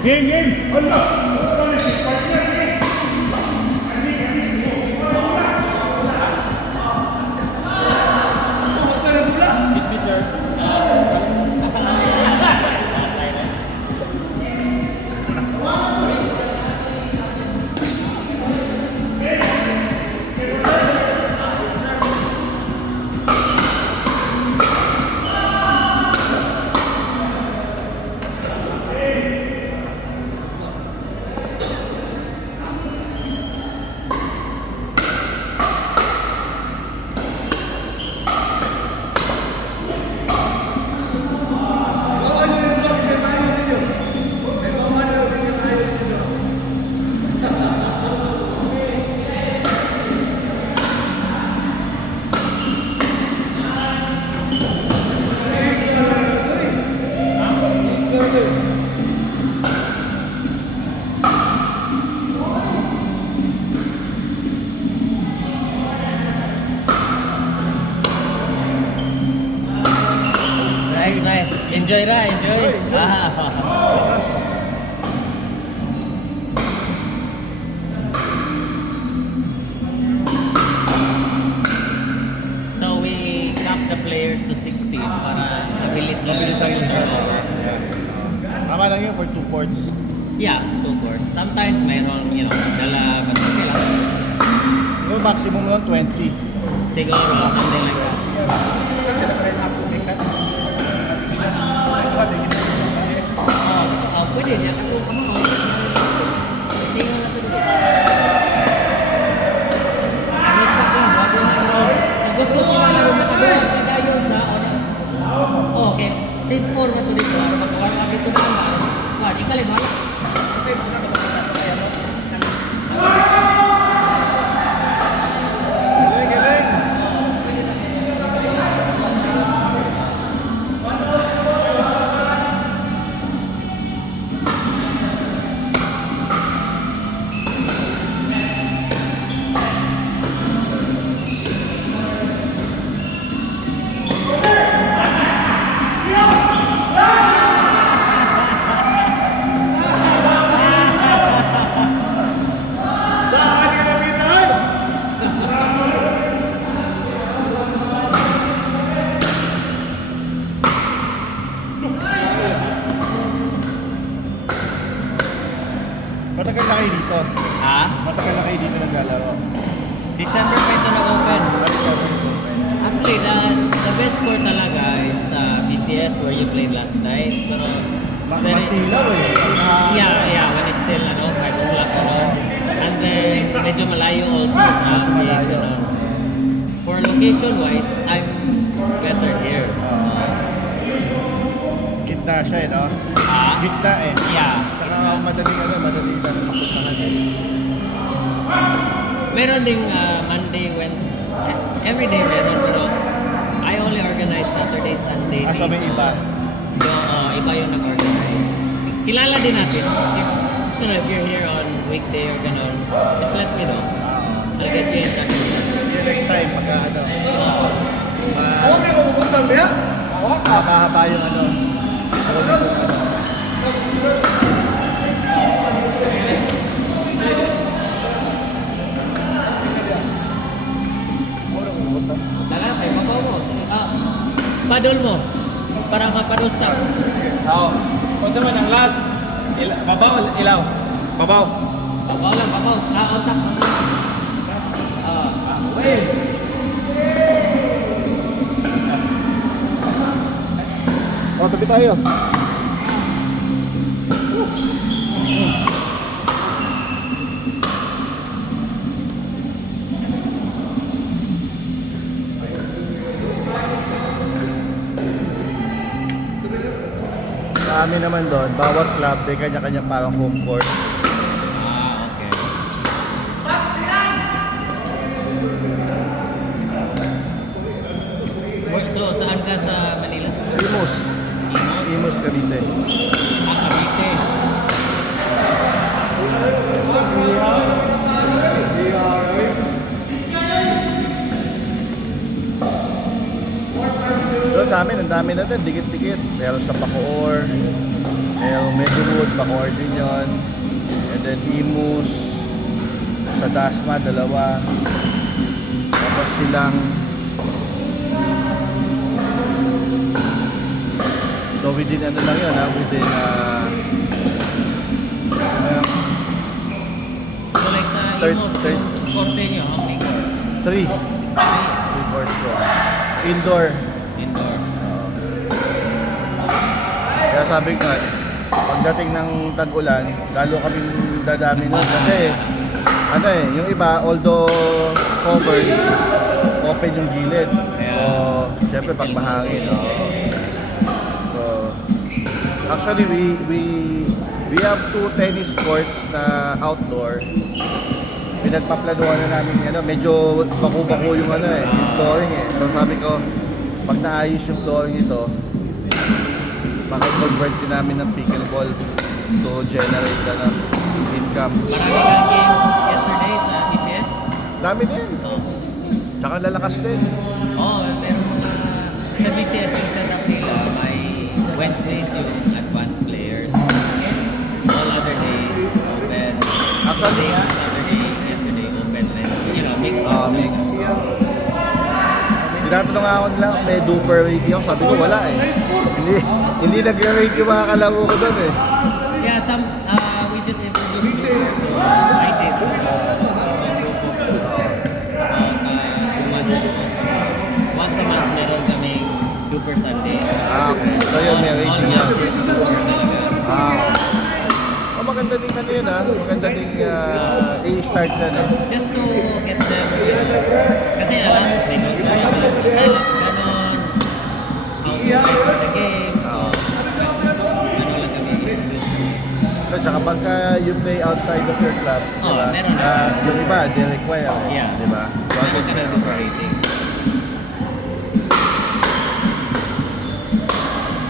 Game, game! Allah! Excuse me, sir. Nice, nice. Enjoy ra, enjoy. Ah. So we cap the players to 16 para mabilis lang. Mabilis ang interval. Tama lang yun for 2 courts. Yeah, 2 courts. Sometimes mayroon, dala, but okay lang. Yung maximum nun 20. Siguro, something like that. Pwede niya, katulong ka mo. Tingnan na ito dito. Gusto ko nga laro matagawa sa gayon sa okay, change format to dito. Magkawan kami ito na naman. Wala, ikalim ha? Kasi mas na magkakita ko kaya no? Galing, galing. Matagal na kayo dito. Ha? Matagal na kayo dito naglalaro. December pa ito na-open. Actually, the best court talaga is BCS where you played last night. Pero Masilaw eh. yeah, when it's still 5 o'clock and then medyo malayo also traffic, Malayo. For location wise, I'm better here. Gitna siya eh, no? Gitna eh. Yeah. Saka madali lang mapuntahan eh. Meron ding Monday, Wednesday, every day meron, pero I only organize Saturday, Sunday. So may iba. Iba yung nag-organize. Kilala din natin. If you're here on weekday or gano'n, just let me know. I'll get you in touch with you. Yeah, next time, pagka ano. Ako may mapupunta niya? Mahaba yung ano. Dala, kay babaw mo. Padol mo. Para maparustak. Oo. Kung sa man ang last, babaw, ilaw. Babaw. Babaw lang, babaw. Otak. Wait. O, tabi tayo. Sa amin naman doon, bawat club, may kanya-kanya parang home court. Okay. So, saan ka sa Manila? Imus. Imus, Cavite. Cavite. Doon sa amin, ang dami natin, dikit-dikit. Meron sa Bacoor, Meadowwood, Bacoor din yun. And then Imus. Sa Dasma, 2. Tapos silang so within ano lang yun ha, within So like sa Third- Imos, third- korte nyo, how many courts? 3 Three. courts yun. Indoor. Indoor. Kaya sabi ko nga, pagdating ng tag-ulan, lalo kaming dadami nun kasi ano yung iba, although covered, open yung gilid. So, syempre pag mahangin. So, actually we have 2 tennis courts na outdoor. Pinagpaplanuhan na namin medyo baku-baku yung yung flooring So sabi ko, pag naayos yung flooring ito, maka-convert din namin ng pickleball to generate income. Marami kang games yesterday sa DCS? Dami din. Tsaka lalakas din. Oo, meron mga sa DCS yung setup nila, may Wednesdays yung advanced players. All other days, open. Actually, Saturday, yesterday, open. Then, mix. mix. Tinatanong ako nila, may duper rating ako. Sabi ko, wala Hindi nag-rate yung mga kalaro ko doon Yeah, we just introduced Duper. So, I did. Once a month, meron kaming Duper Sunday. Okay. So yun, may rating All yan. matches, Duper talaga. Maganda din yun Maganda din i-start na Just to get them, kasi alam, they don't know ganon, how to play for the game, so, lang kami introduce. So, tsaka pagka you play outside of your club, meron na. yung iba, they require Yeah. Diba? So, at Meron least ka na meron Duper ka. rating.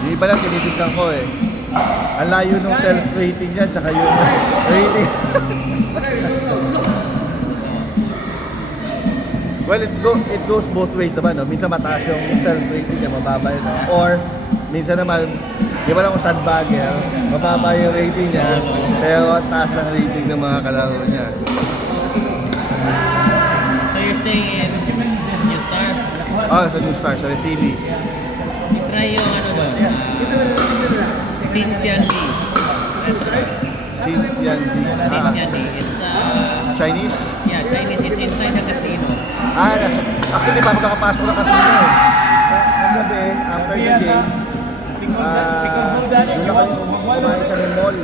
Yung iba lang tinitignan ko Ang layo ng self-rating niya, tsaka yung rating. Well, it goes both ways naman, no? Minsan mataas yung self-rating niya, mababa yun, no? Or, minsan naman, di ba lang kung sandbagger, mababa yung rating niya, pero taas ang rating ng mga kalaro niya. So you're staying in New Star? Sa New Star, sa Resili. Try yung doon, Xinjiang Lee. Xinjiang Xinjiang Lee. It's Chinese? yeah, Chinese. It's inside the casino. Actually, bago nakapasok na kasi ang gabi, after the game, doon na kami kumain sa mall.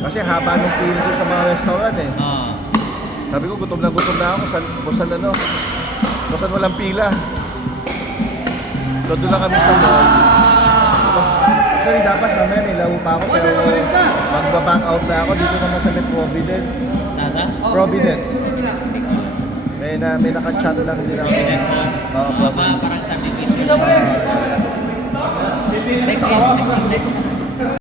Kasi haba nung pila ko sa mga restaurant Sabi ko, gutom na ako, kung saan walang pila. So doon na kami sa mall. Actually, dapat mamaya may laro pa ako, pero magbaback out na ako. Dito naman sa Provident. Sasa? Provident. May naka-chat lang din ako. Parang subdivision. Next game.